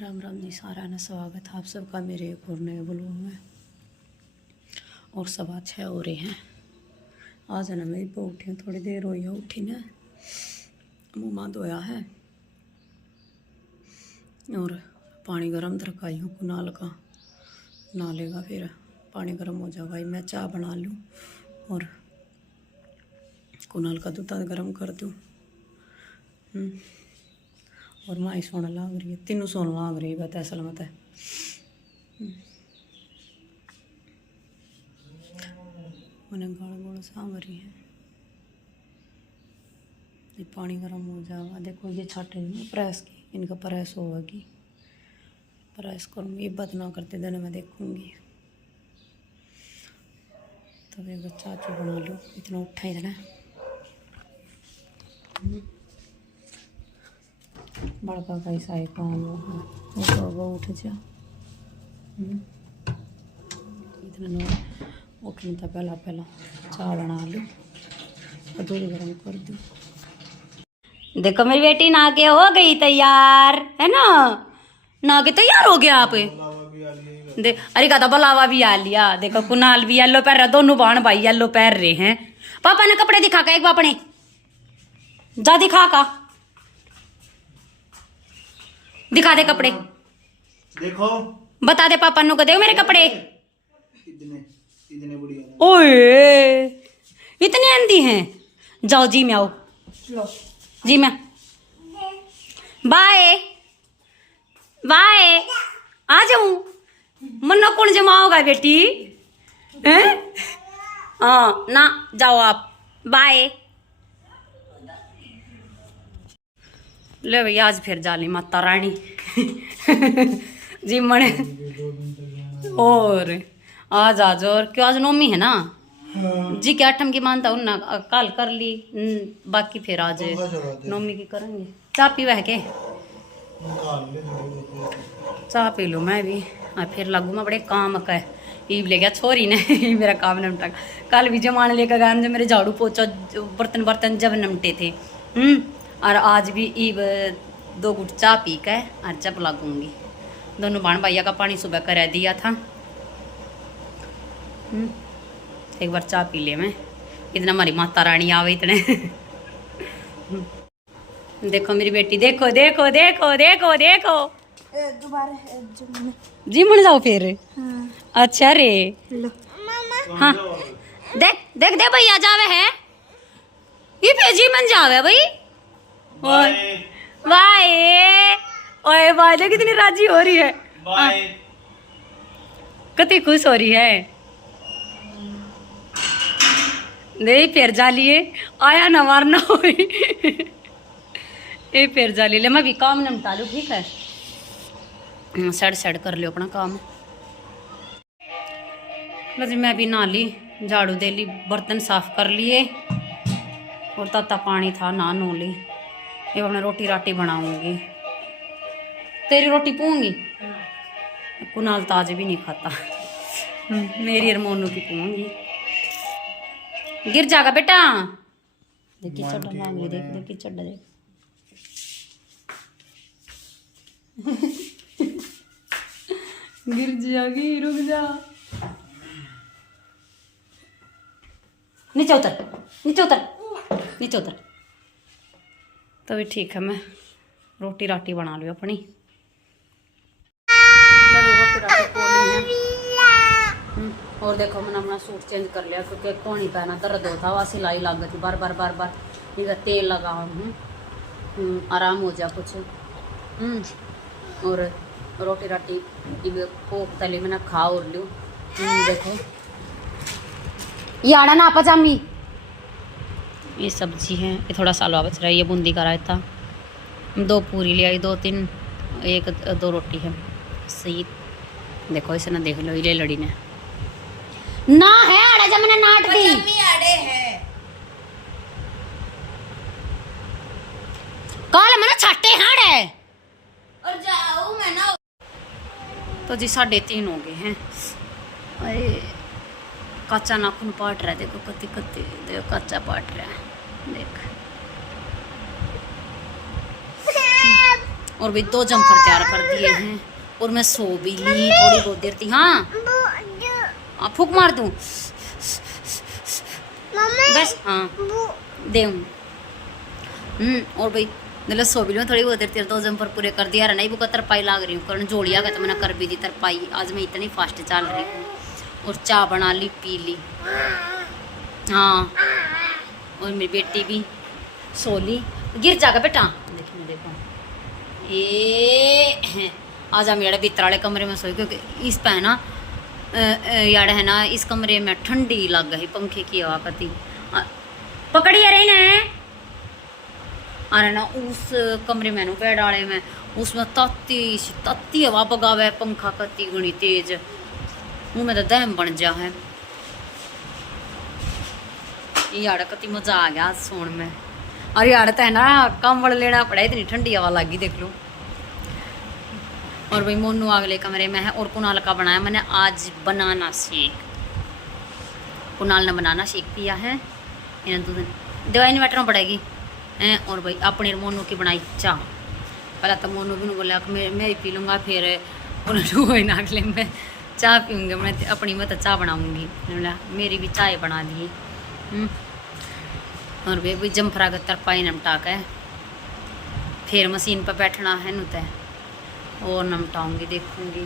राम राम जी सारा ने स्वागत है आप सबका मेरे एक और नए ब्लॉग में। और 6:15 हो रहे हैं। आज ना मेरी बहू उठी थोड़ी देर हुई है उठी ने, मुँह माँ धोया है और पानी गर्म तरकाई हूँ कुनाल का नालेगा, फिर पानी गर्म हो जाएगा मैं चाय बना लूँ और कुनाल का दूध गर्म कर दूँ। और माई सोने लाग रही है, तीनों सोने लाग रही है असल मत है। उन्हें गाल गोल सांभ रही है। ये पानी गर्म हो जाएगा। देखो ये छाटे प्रेस की, इनका प्रेस होगी, प्रेस करूँगी। बद ना करते दिन मैं देखूँगी तब एक बच्चा चाचू बना लो। इतना उठा इतना बड़का कैसा है काम वो उठ जा इतना उठने तो पहला चाय बना लो और दूध गर्म कर दो। देखो मेरी बेटी नहा के हो गई तैयार है ना, नहा के तैयार हो गया आप। देख अरे का बलावा भी आ लिया। देखो कुनाल भी येलो पहन रहा, दोनों बहन भाई येलो पहन रहे हैं। पापा ने कपड़े दिखा का एक बार अपने जा दिखा का, दिखा दे कपड़े, देखो बता दे पापा नु को देखो मेरे कपड़े। इतने बढ़िया ओए इतने आंधी हैं। जाओ जी में आओ, जी में बाय बाय आ जाऊं। मन्ना कौन जमाओगा बेटी हैं? हाँ ना जाओ आप, बाय। ले भैया आज फिर जाली माता रानी जी मने और आज और क्यों आज नौमी है ना। हाँ। जी के 8 की मानता हूँ ना, कल कर ली बाकी फिर आज नौमी की करेंगे। चाय पीवा है के चाय पी लूँ मैं भी और फिर लगू मैं बड़े काम का है। ईब ले गया छोरी ने मेरा काम नमटा। कल भी जमाने लेकर गया जब मेरे झाड़ू पोछा बर्तन जब नमटे थे। और आज भी ईब 2 घुट चाय पी के और चप लगूंगी। दोनों बहन भैया का पानी सुबह करा दिया था। एक बार चाय पी ले मैं, इतना हमारी माता रानी आवे इतने देखो मेरी बेटी, देखो देखो देखो देखो देखो दोबारा जिम जाओ फिर। हाँ। अच्छा रे हाँ देख देख दे भैया जावे है ये पे जिम जावे भाई। वाह ओए वाह देख कितनी राजी हो रही है, कितनी खुश हो रही है। नहीं फिर जालिए आया ना मारना हो ये फिर जाली ले मैं भी काम निपटा लूँ ठीक है। सेड कर लियो अपना काम। बस मैं भी नहा ली, झाड़ू दे ली, बर्तन साफ कर लिए और ताता पानी था ना नो ली। ये अपने रोटी राटी बनाऊंगी। तेरी रोटी पूंगी कुनाल ताज भी नहीं खाता मेरी और मोनू की पूंगी। गिर जाएगा बेटा, देखिए चढ़ मांग देख देखिए चढ़ देख गिर जाएगी, रुक जा। नीचे उतर नीचे उतर नीचे उतर। तभी ठीक है मैं रोटी राटी बना लूँ अपनी। रोटी राटी पोली है। और देखो मैंने अपना सूट चेंज कर लिया क्योंकि कौन ही पहना दर्द होता वहाँ सिलाई लग गई थी बार बार इधर तेल लगा हूँ आराम हो जा कुछ। और रोटी राटी कोक तली मैंने खा और लूँ। देखो ये आड़ा ना पजामी ये सब्जी है, ये थोड़ा सालवा बच रहा है। ये बूंदी का रायता, 2 पूरी ले आई, 2-3 1-2 रोटी है सही। देखो इसे ना देख लो ये लड़ी ने ना है आड़े जब मैंने नाट दी आड़े है कल मैंने छाटे हाड़े और जाओ मैं ना। तो जी 3:30 हो गए हैं। अरे कच्चा नाखून पाट रहा है, देखो कत्ती कत्ती देखो कच्चा पाट रहा है देख। और भाई 2 जम्पर तैयार कर दिए हैं और मैं सो भी ली थोड़ी बहुत देर थी। हाँ फूक मार दूँ बस। हाँ दे और भाई मतलब सो भी लूँ थोड़ी बहुत देर 2 जम्पर पूरे कर दिया। नहीं वो तरपाई लाग रही हूँ कारण जोड़िया का तो मैंने कर भी दी तरपाई। आज मैं इतनी फास्ट चल रही हूँ और चाय बना ली पी ली। हाँ और मेरी बेटी भी सो ली। गिर जाएगा बेटा। देखो देखो ये आज हम यार भीतर वाले कमरे में सोई क्योंकि इस पे है ना यार है ना इस कमरे में ठंडी लग गई पंखे की हवा कती पकड़ी रही ना। अरे ना उस कमरे में पेड़ डाले में उसमें तत्ती हवा बगावे पंखा कती गुणी तेज मुँह में तो दहम बन जा है। यार कती मजा आ गया सोन में। और यार तो है ना कंबल लेना पड़ा इतनी ठंडी हवा लगी देख लो। और भाई मोनू अगले कमरे में है और कुणाल का बनाया मैंने आज बनाना शेक। कुणाल ने बनाना शेक पिया है इन्हें 2 दिन दवाई नहीं बैठना पड़ेगी हैं। और भाई अपने मोनू की बनाई चाह। पहले तो मोनू भी बोला मैं ही पी लूँगा फिर उन्होंने ना अगले में चाय पीऊँगी मैं अपनी में तो चाय बनाऊँगी। मेरी भी चाय बना दी। और भाई जम्फरा का तरपाई नमटा के फिर मशीन पर बैठना है नु तय और नमटाऊँगी देखूँगी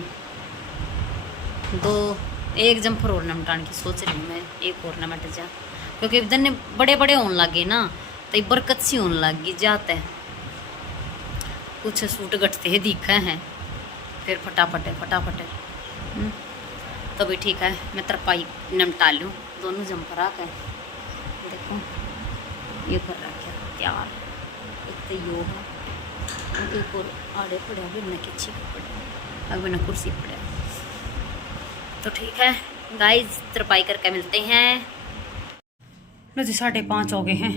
1 जम्फर और नमटाने की सोच रही हूँ मैं। एक और नमट जा क्योंकि इधर बड़े बड़े होने लगे ना तो बरकत सी होने लगी जाते हैं। कुछ सूट गटते दिखे हैं फिर फटाफट तो भी ठीक है मैं तरपाई नमटा लूँ दोनों जम्पर आ गए। देखो ये कर रखा तैयार एक तो यो है एक और आड़े पड़े अभी मैंने किच्छी पड़े अब मैंने कुर्सी पड़े। तो ठीक है गाइस तरपाई करके मिलते हैं। जी 5:30 हो गए हैं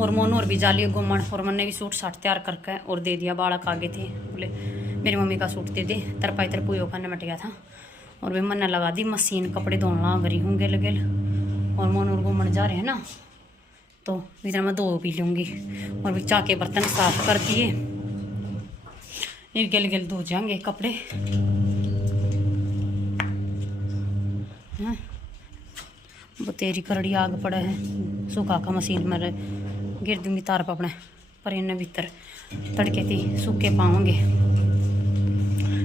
और मोनू और भी जाली घूमन और मैंने भी सूट साट तैयार करके और दे दिया। बालक आगे थे बोले मेरी मम्मी का सूट दे दे तरपाई तरपुई होकर निमट गया था। और भी मैंने लगा दी मशीन कपड़े धोना गरी हूँ गिल गिल और मोनू घूमन जा रहे हैं ना तो इधर मैं 2 पी लूँगी। और भी चाह के बर्तन साफ कर दिए ये गिल गिल धो जाएंगे कपड़े। वो तेरी करड़ी आग पड़ा है सूखा का मशीन में गिर दूंगी तार पर अपने पर इन्हें भीतर तड़के थी सूखे पाऊँगे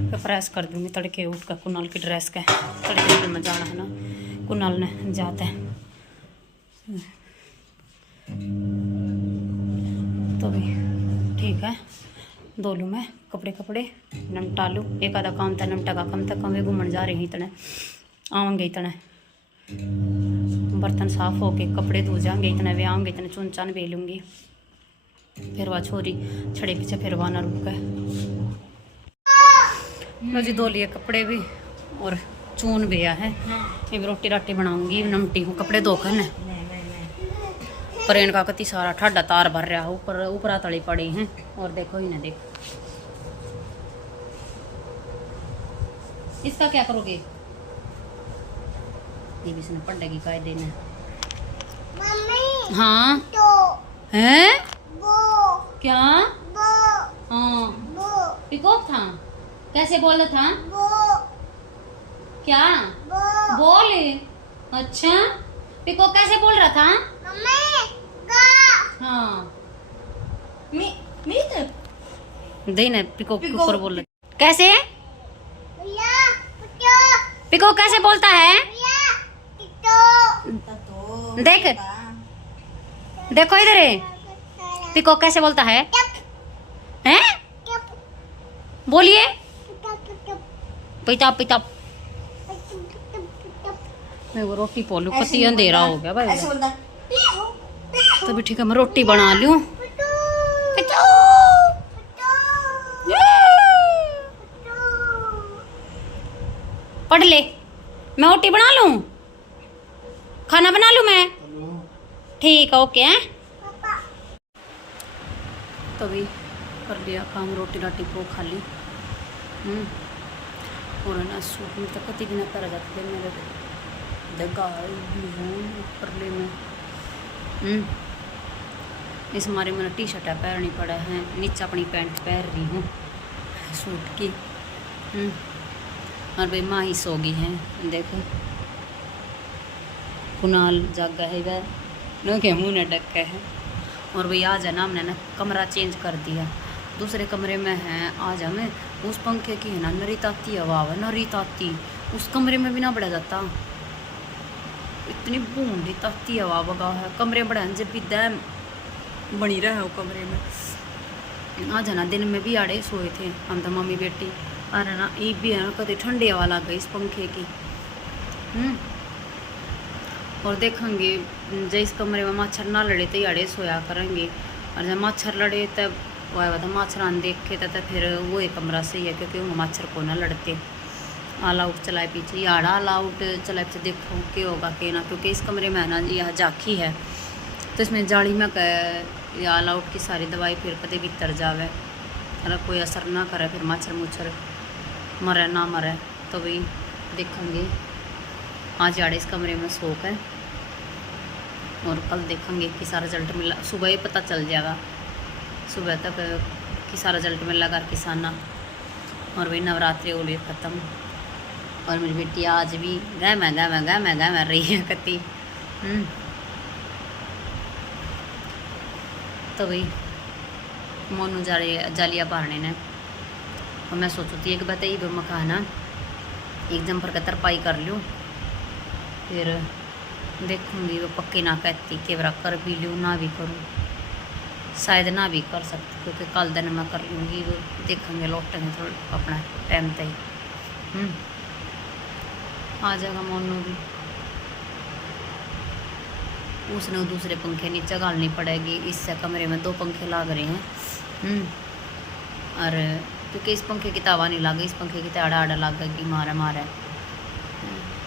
फिर प्रेस कर दूंगी तड़के उठ कर कुणाल की ड्रेस का तड़के में जाना है ना कुणाल ने जाते हैं तो भी ठीक है धो लूँ मैं कपड़े नमटा लूँ। एक आधा काम था नमटा का कम तक कम घूमन जा रहे हैं इतने आवेंगे इतने बर्तन साफ होके कपड़े धो जाएंगे इतने वे आएंगे इतने चुन चान बे लूँगी। फिर वह छोरी छड़े पीछे फिर वह ना रुक गए मैं जी धो लिए कपड़े भी और चून बेया है। ये भी रोटी राटी बनाऊंगी नमटी हूँ कपड़े धोकर न पर इनका कति सारा ठाडा तार भर रहा ऊपर ऊपर तली पड़ी हैं। और देखो ही ना देखो इसका क्या करोगे ये भी इसने पड़ेगी कायदे ने। हाँ तो है क्या हाँ पिकॉक था कैसे बोल रहा था क्या बोल अच्छा पिकॉक कैसे बोल रहा था हाँ दे ना पिकॉक के ऊपर बोल रहा कैसे पिकॉक कैसे बोलता है देख देखो इधर पिकॉक कैसे बोलता है हैं बोलिए पिता पिता मैं वो रोटी पोलू कति अंधेरा हो गया भाई तो भी ठीक है मैं रोटी बना लूं। पढ़ ले मैं रोटी बना लूं खाना बना लूं मैं ठीक है ओके हैं तो भी कर लिया काम रोटी राटी को खा ली। और ना सूट में तो कति दिन कर जाते थे मेरे परले में इस हमारे मैंने टी शर्ट पहननी पड़ा है, नीचे अपनी पैंट पहन रही हूँ सूट की। और भाई माँ ही सो गई है, देखो कुनाल जागा है वह नो के मुँह ने ढका है। और भाई आज है ना हमने ना कमरा चेंज कर दिया, दूसरे कमरे में है। आज हमें उस पंखे की है ना नरी ताती हवा है, नरी ताती उस कमरे में भी ना बढ़ा जाता, इतनी बूंदी ताती हवा बगा है। कमरे बढ़ाने जब भी दैम बनी रहा है वो कमरे में। आज है ना दिन में भी आड़े सोए थे हम तो मम्मी बेटी, और है ना ये भी है ना कभी ठंडी हवा लग गई इस पंखे की। और देखेंगे जब इस कमरे में मच्छर ना लड़े तो आड़े सोया करेंगे, और जब मच्छर लड़े तब वह तो मच्छरान देखे तो फिर वो एक कमरा सही है, क्योंकि वो मच्छर को ना लड़ते। ऑल आउट चलाए पीछे याड़ा ऑल आउट चलाए पीछे, देखो क्या होगा क्या ना, क्योंकि इस कमरे में है ना यह झाँकी है तो इसमें जाली में या ऑल आउट की सारी दवाई फिर कदे भीतर जावे, अगर कोई असर ना करे फिर मच्छर मुच्छर मरे ना मरे। तो भाई देखेंगे आज याड़े इस कमरे में सोख है, और कल देखेंगे कि सारा रिजल्ट मिला, सुबह ही पता चल जाएगा सुबह तक कि सारा रिजल्ट मिला कर किसाना। और भाई नवरात्रि हो गई ख़त्म, और मेरी बेटी आज भी गह रही है कती। तो भाई मोनू जालिया पारने ने, और मैं सोचती थी एक बताई वो मकाना एक जम्पर का तरपाई कर लूँ, फिर देखूँगी वो पक्की ना कहती कि बरा कर भी लूँ ना भी करूँ, शायद ना भी कर सकती, क्योंकि कल दिन मैं कर लूँगी, वो देखेंगे लौटेंगे थोड़ा अपना टाइम तक आ जाएगा मोनू भी। उसने दूसरे पंखे नीचे गालनी पड़ेगी, इससे कमरे में 2 पंखे लग रहे हैं। और क्योंकि इस पंखे की तावा नहीं लग, इस पंखे की ताड़ा आड़ा लग गई मारा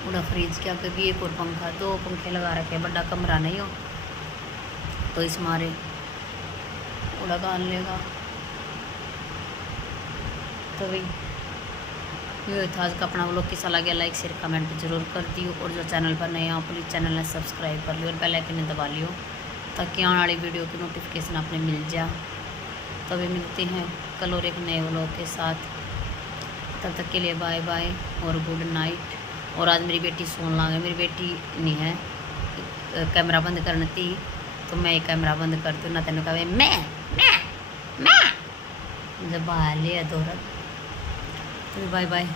उड़ा फ्रिज के आगे भी एक और पंखा, 2 पंखे लगा रखे, बड़ा कमरा नहीं हो तो इस मारे उड़ा गाल लेगा। तो भाई ये था आज का अपना व्लॉग, कैसा लगे लाइक शेयर कमेंट जरूर कर दियो, और जो चैनल पर नए हो प्लीज़ चैनल ने सब्सक्राइब कर लियो और बेल आइकन दबा लियो ताकि आने वाली वीडियो की नोटिफिकेशन आपने मिल जाए। तभी मिलते हैं कल और एक नए व्लॉग के साथ, तब तक के लिए बाय बाय और गुड नाइट। और आज मेरी बेटी सोन लगे, मेरी बेटी नहीं है कैमरा बंद करनी थी तो मैं कैमरा बंद कर दूँ ना, तेन कहे मैं जब बाहर लिया दौरत। तो बाय बाय।